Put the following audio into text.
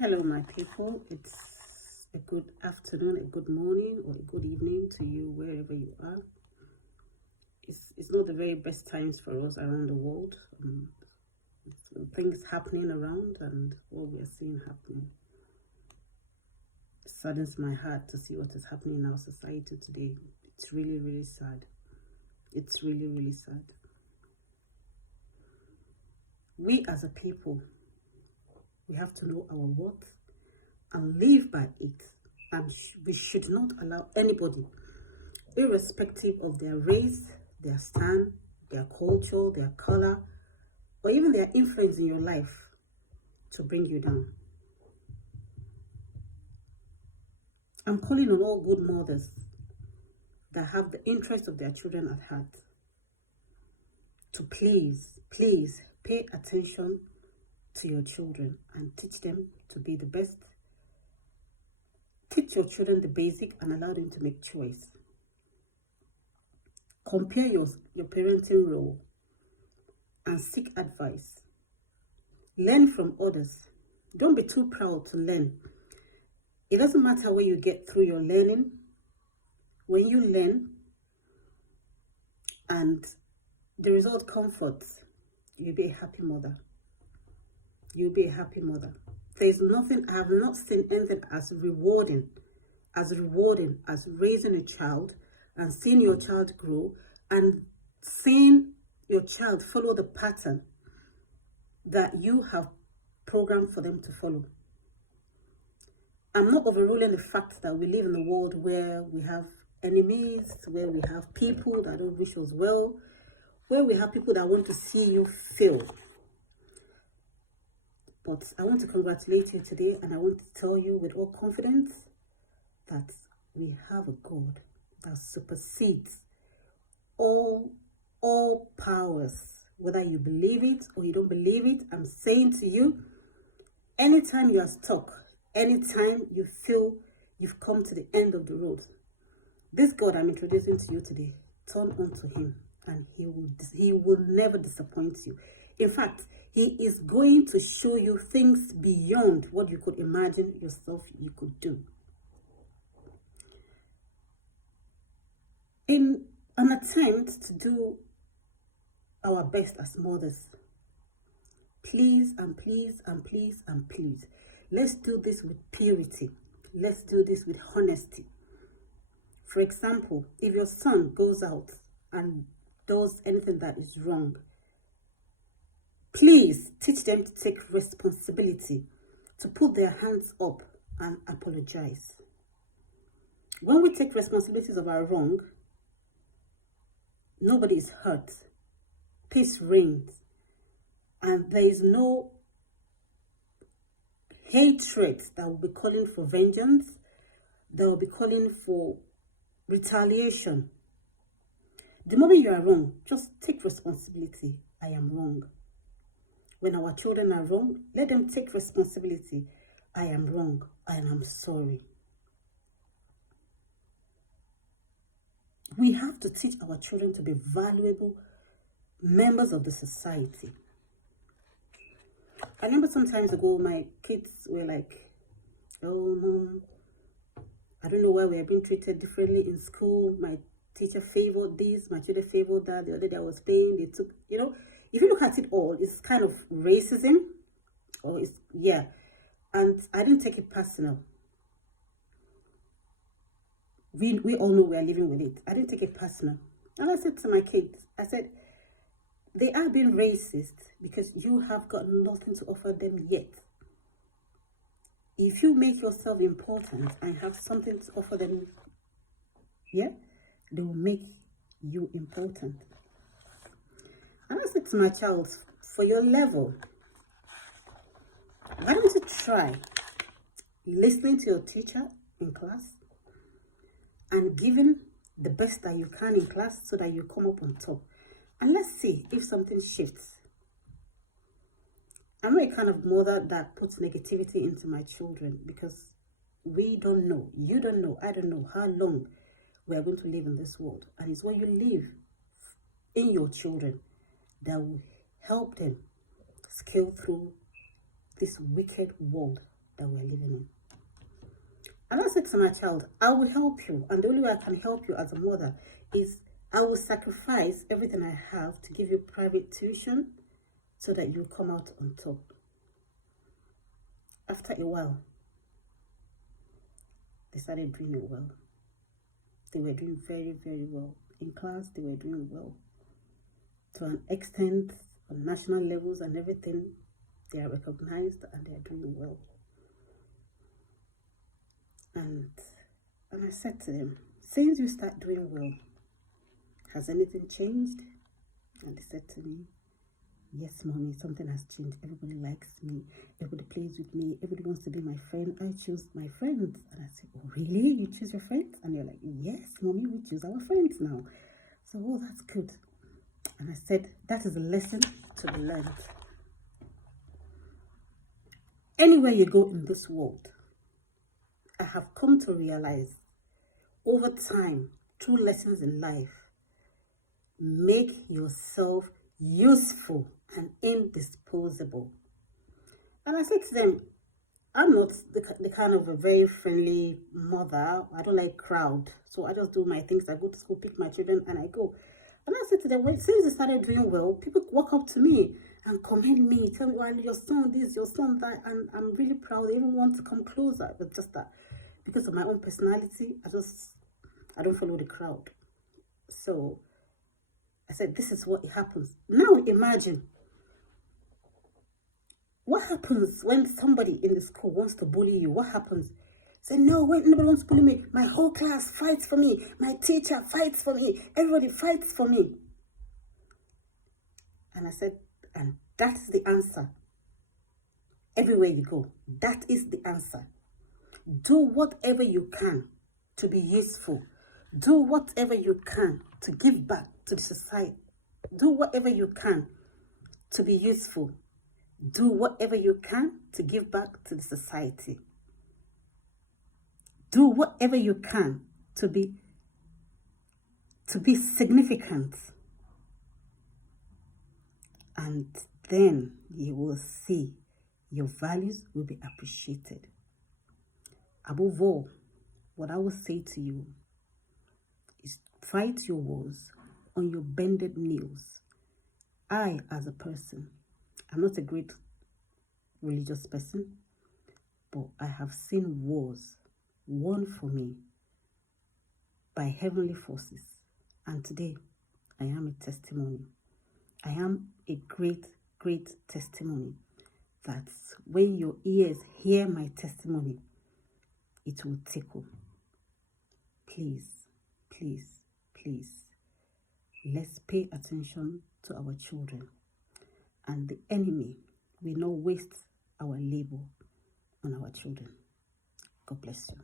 Hello, my people. It's a good afternoon, a good morning, or a good evening to you wherever you are. It's not the very best times for us around the world. Things happening around and what we are seeing happening. It saddens my heart to see what is happening in our society today. It's really, really sad. It's really, really sad. We as a people, we have to know our worth and live by it. And we should not allow anybody, irrespective of their race, their stand, their culture, their color, or even their influence in your life, to bring you down. I'm calling on all good mothers that have the interest of their children at heart to please pay attention to your children and teach them to be the best. Teach your children the basic and allow them to make choice. Compare your parenting role and seek advice. Learn from others. Don't be too proud to learn. It doesn't matter where you get through your learning. When you learn and the result comforts, you'll be a happy mother. You'll be a happy mother. There's nothing, I have not seen anything as rewarding as raising a child and seeing your child grow and seeing your child follow the pattern that you have programmed for them to follow. I'm not overruling the fact that we live in a world where we have enemies, where we have people that don't wish us well, where we have people that want to see you fail. But I want to congratulate you today, and I want to tell you with all confidence that we have a God that supersedes all powers. Whether you believe it or you don't believe it, I'm saying to you, anytime you are stuck, anytime you feel you've come to the end of the road, this God I'm introducing to you today, turn unto him and he will never disappoint you. In fact, he is going to show you things beyond what you could imagine yourself you could do. In an attempt to do our best as mothers, please, let's do this with purity. Let's do this with honesty. For example, if your son goes out and does anything that is wrong, please teach them to take responsibility, to put their hands up and apologize. When we take responsibilities of our wrong, nobody is hurt. Peace reigns. And there is no hatred that will be calling for vengeance, that will be calling for retaliation. The moment you are wrong, just take responsibility. I am wrong. When our children are wrong, let them take responsibility. I am wrong and I'm sorry. We have to teach our children to be valuable members of the society. I remember some times ago, my kids were like, oh, Mom, I don't know why we are being treated differently in school. My teacher favored this, my teacher favored that. The other day I was playing, they took, if you look at it all, it's kind of racism. And I didn't take it personal. We all know we are living with it. I didn't take it personal. And I said to my kids, I said, they are being racist because you have got nothing to offer them yet. If you make yourself important and have something to offer them, they will make you important. And I said to my child, for your level, why don't you try listening to your teacher in class and giving the best that you can in class so that you come up on top. And let's see if something shifts. I'm not a kind of mother that puts negativity into my children because we don't know, you don't know, I don't know how long we are going to live in this world. And it's what you live in your children that will help them scale through this wicked world that we're living in. And I said to my child, I will help you. And the only way I can help you as a mother is I will sacrifice everything I have to give you private tuition so that you come out on top. After a while, they started doing it well. They were doing very, very well. In class, they were doing well. To an extent, on national levels and everything, they are recognized and they are doing well. And I said to them, since you start doing well, has anything changed? And they said to me, yes, mommy, something has changed. Everybody likes me. Everybody plays with me. Everybody wants to be my friend. I choose my friends. And I said, oh, really? You choose your friends? And they're like, yes, mommy, we choose our friends now. So, oh, that's good. And I said, that is a lesson to be learned. Anywhere you go in this world, I have come to realize over time, through lessons in life, make yourself useful and indisposable. And I said to them, I'm not the kind of a very friendly mother. I don't like crowd. So I just do my things. I go to school, pick my children, and I go. And I said to them, well, since they started doing well, people walk up to me and commend me, tell me, well, your son this, your son that, and I'm really proud. They even want to come closer. But just that, because of my own personality, I don't follow the crowd. So I said, this is what happens. Now imagine, what happens when somebody in the school wants to bully you? What happens? Say, no, when nobody wants to bully me. My whole class fights for me. My teacher fights for me. Everybody fights for me. And I said, and that is the answer. Everywhere you go, that is the answer. Do whatever you can to be useful. Do whatever you can to give back to the society. Do whatever you can to be useful. Do whatever you can to give back to the society. Do whatever you can to be significant. And then you will see your values will be appreciated. Above all, what I will say to you is fight your wars on your bended knees. I, as a person, I'm not a great religious person, but I have seen wars won for me by heavenly forces. And today, I am a testimony. I am a great, great testimony that when your ears hear my testimony, it will tickle. Please, please, please, let's pay attention to our children. And the enemy will not waste our labor on our children. God bless you.